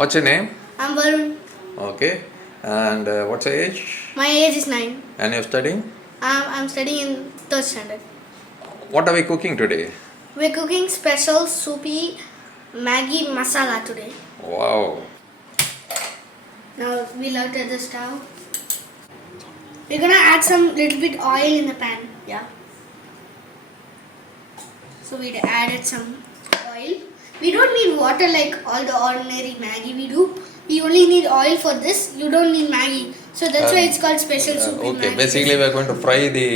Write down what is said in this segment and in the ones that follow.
What's your name? I'm Varun. Okay. And what's your age? My age is 9. And you're studying? I'm studying in 3rd standard. What are we cooking today? We're cooking special soupy Maggi masala today. Wow. Now we'll out at the stove. We're gonna add some little bit oil in the pan. Yeah. So we added some oil. We don't need water like all the ordinary Maggi we do. We only need oil for this. You don't need Maggi. So that's why it's called special soupy Okay, Maggi. basically we're going to fry the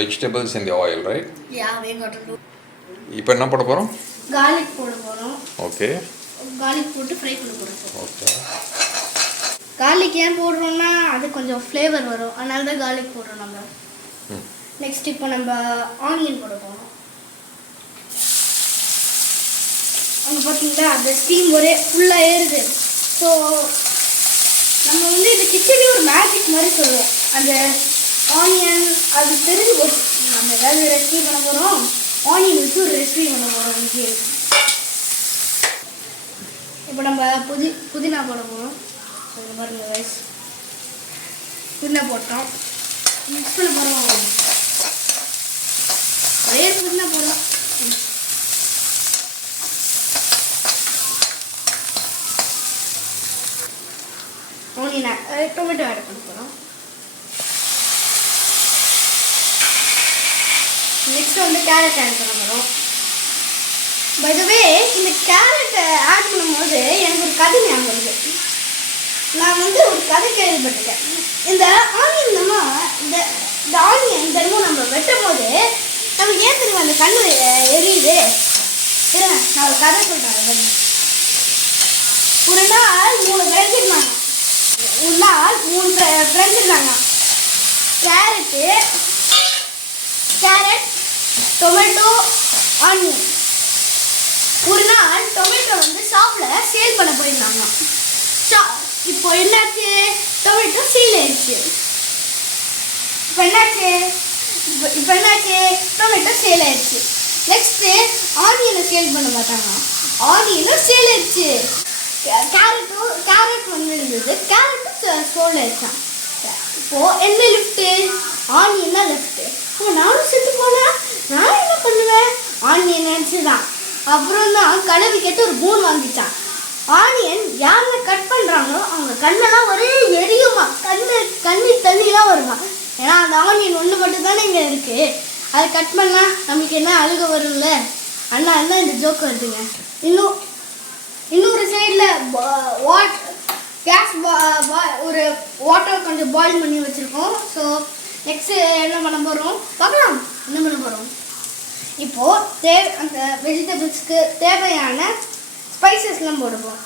vegetables in the oil, right? Yeah, we got to do. இப்போ என்ன போட போறோம்? Garlic போட போறோம். Okay. Garlic போட்டு fry பண்ண போறோம். Okay. Garlic ஏன் போடுறோம்னா அது கொஞ்சம் ஃப்ளேவர் வரும். அதனால தான் garlic போடுறோம் நம்ம. நெக்ஸ்ட் இப்போ நம்ம ஆனியன் போட போறோம். அங்க பாத்தீங்களா அந்த ஸ்டீம் ஒரே ஃபுல்லா ஏறுது. ஸோ நம்ம வந்து இந்த கிச்சன்ல ஒரு மேஜிக் மாதிரி சொல்லுவோம். அந்த ஆனியன் அது தெரிஞ்சு போச்சு. நம்ம ஏதாவது ரெசிபி பண்ண போறோம். ஆனியன் வச்சு ஒரு ரெசிபி பண்ண போறோம் இன்னைக்கு. இப்போ நம்ம புதினா போட போறோம். இந்த பாருங்க गाइस. புதினா போட்டோம். மிக்ஸ் பண்ண போறோம். ஒரே புதினா போடலாம். ஆனியன் டொமேட்டோ ஆட் பண்ண போறோம். நெக்ஸ்ட் வந்து கேரட் ஆட் பண்ண போறோம். பை தி வே இந்த கேரட் ஆட் பண்ணும்போது எனக்கு ஒரு கதை ஞாபகம் வருது. நான் வந்து ஒரு கதை கேள்விப்பட்டிருக்கேன். இந்த ஆனியன் இந்த ஆனியன் தினமும் நம்ம வெட்டும் போது நமக்கு ஏன் தெரியும் அந்த கண்ணு எரியுது. இருங்க நான் ஒரு கதை சொல்கிறேன். ஒரு நாள் 3 ஃப்ரெண்ட்ஸ் இருந்தாங்க. Carrot tomato onion. ஒரு நாள் டொமேட்டோ வந்து ஷாப்பில் சேல் பண்ண போயிருந்தாங்க. இப்போ என்னாச்சு, டொமேட்டோ சேல் ஆயிடுச்சு. இப்போ என்னாச்சு டொமேட்டோ சேல் ஆயிடுச்சு. நெக்ஸ்ட்டு ஆனியனை சேல் பண்ண மாட்டாங்க. ஆனியனும் சேல் ஆயிடுச்சு. கேரட் வந்து இருந்தது. கேரட்டும் சோல் ஆயிடுச்சான். இப்போது என்ன லெஃப்ட்டு, ஆனியன் தான் லெஃப்ட்டு. இப்போ நானும் செத்து போனேன். நான் என்ன பண்ணுவேன், ஆனியன் நினச்சி தான். அப்புறம் தான் கனவு கேட்டு ஒரு பூன் வாங்கிச்சான். ஆனியன் யாரை கட் பண்ணுறாங்களோ அவங்க கண்ணெல்லாம் ஒரே எரியுமா, கண்ணீர் தண்ணிலாம் வருமா. ஏன்னா அந்த ஆனியன் ஒன்று மட்டும் தானே இங்கே இருக்குது. அதை கட் பண்ணால் நம்மளுக்கு என்ன அழுக வரும்ல. அதனால தான் இந்த ஜோக்கு வருதுங்க. இன்னொரு சைடில் கேஸ் ஒரு வாட்டர் கொஞ்சம் பாயில் பண்ணி வச்சுருக்கோம். ஸோ நெக்ஸ்ட்டு என்ன பண்ண போகிறோம் பார்க்கலாம். என்ன பண்ண போகிறோம் இப்போது அந்த வெஜிடபிள்ஸ்க்கு தேவையான ஸ்பைசஸ்லாம் போடுவோம்.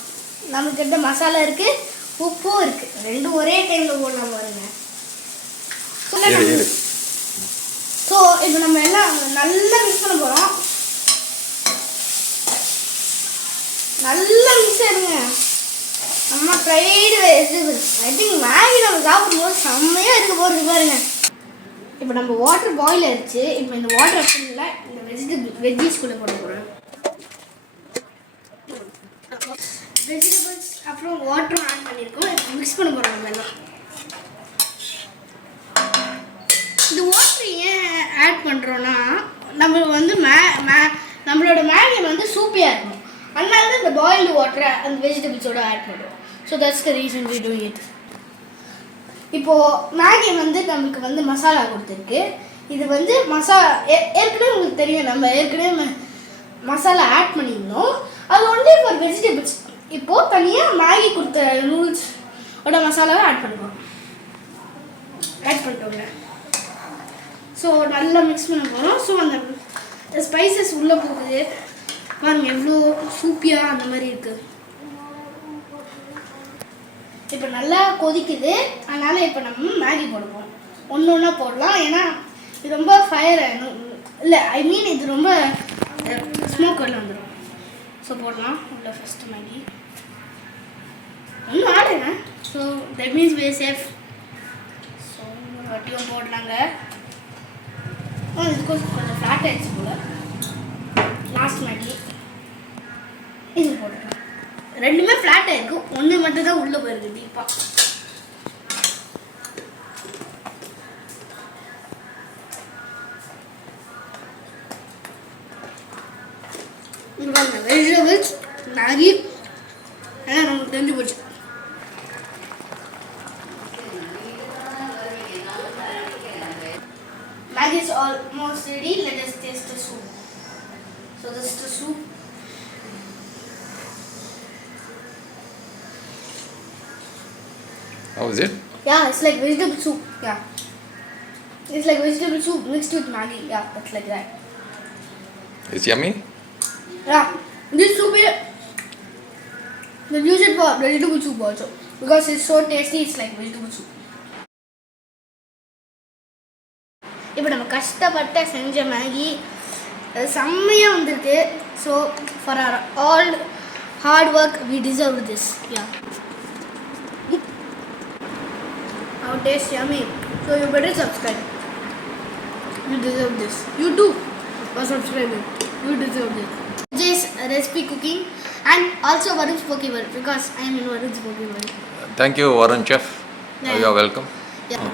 நம்மக்கிட்ட மசாலா இருக்குது, உப்பும் இருக்குது. ரெண்டும் ஒரே டைமில் போடலாம் பாருங்க. ஸோ இப்போ நம்ம எல்லாம் நல்லா மிக்ஸ் பண்ண போகிறோம். நல்லா மிக்ஸ் ஆகிடுங்க. நம்ம fried vegetables I think Maggi நம்ம சாப்பிடும்போது செம்மையாக இருக்க போகிறது பாருங்க. இப்போ நம்ம வாட்டர் பாயில் ஆயிடுச்சு. இப்போ இந்த வாட்டர் ஃபுல்லாக இந்த வெஜ்ஜீஸ்குள்ளே போட போகிறோம். வெஜிடபிள்ஸ் அப்புறம் வாட்டரும் ஆட் பண்ணியிருக்கோம். இப்போ மிக்ஸ் பண்ண போகிறோம் நம்ம எல்லாம். இந்த வாட்டர் ஏன் ஆட் பண்ணுறோன்னா நம்ம வந்து நம்மளோட மேகி வந்து சூப்பியாக இருக்கும். அதனால தான் இந்த பாயில்டு வாட்டரை அந்த வெஜிடபிள்ஸோட ஆட் பண்ணுறோம். So that's the reason we doing it. இப்போது மேகி வந்து நமக்கு வந்து மசாலா கொடுத்துருக்கு. இது வந்து ஏற்கனவே உங்களுக்கு தெரியும், நம்ம ஏற்கனவே மசாலா ஆட் பண்ணியிருந்தோம். அது ஒன்லி ஃபார் வெஜிடபிள்ஸ். இப்போது தனியாக மேகி கொடுத்த நூடுல்ஸோட மசாலாவை ஆட் பண்ணிட்டோங்க. ஸோ நல்லா மிக்ஸ் பண்ண போகிறோம். ஸோ அந்த ஸ்பைசஸ் உள்ளே போகுது பாருங்க, எவ்வளோ சூப்பியாக அந்த மாதிரி இருக்குது. இப்போ நல்லா கொதிக்குது. அதனால் இப்போ நம்ம மேகி போடுவோம். ஒன்று ஒன்றா போடலாம். ஏன்னா இது ரொம்ப ஃபயர் ஆகிடும். இல்லை ஐ மீன் இது ரொம்ப ஸ்மோக் வெளில வந்துடும். ஸோ போடலாம் உள்ள ஃபஸ்ட்டு மேகி. ஒன்றும் ஆடுங்க. So that means way safe. So வட்டியும் போடலாங்க. இதுக்கு கொஞ்சம் ஃப்ளாட் ஆகிடுச்சு போல். லாஸ்ட் மேகி இது போடுறேன். ரெண்டுமே ஃப்ளாட்டாக இருக்கு, ஒன்று மட்டும் தான் உள்ளே போயிருக்கு டீப்பாக. வெஜிடபிள்ஸ் மேகி எல்லாம் நமக்கு தெரிஞ்சு போச்சு. Maggi is almost ready. Let us taste the soup. So this is the soup. How is it? Yeah, it's like vegetable soup. Yeah, it's like vegetable soup mixed with Maggi. Yeah, that's like that. It's yummy? Yeah, this soup is they use it for vegetable soup also because it's so tasty. It's like vegetable soup. இப்போ நம்ம கஷ்டப்பட்ட செஞ்ச Maggi செம்மையாக வந்திருக்கு. So for our all hard work we deserve this. Yeah, our taste yummy. So you better subscribe. You deserve this. You too for subscribing. You deserve this. This recipe cooking and also Varun's Poke World because I am in Varun's Poke World. Thank you, Varun Chef. Yeah. You are welcome. Yeah.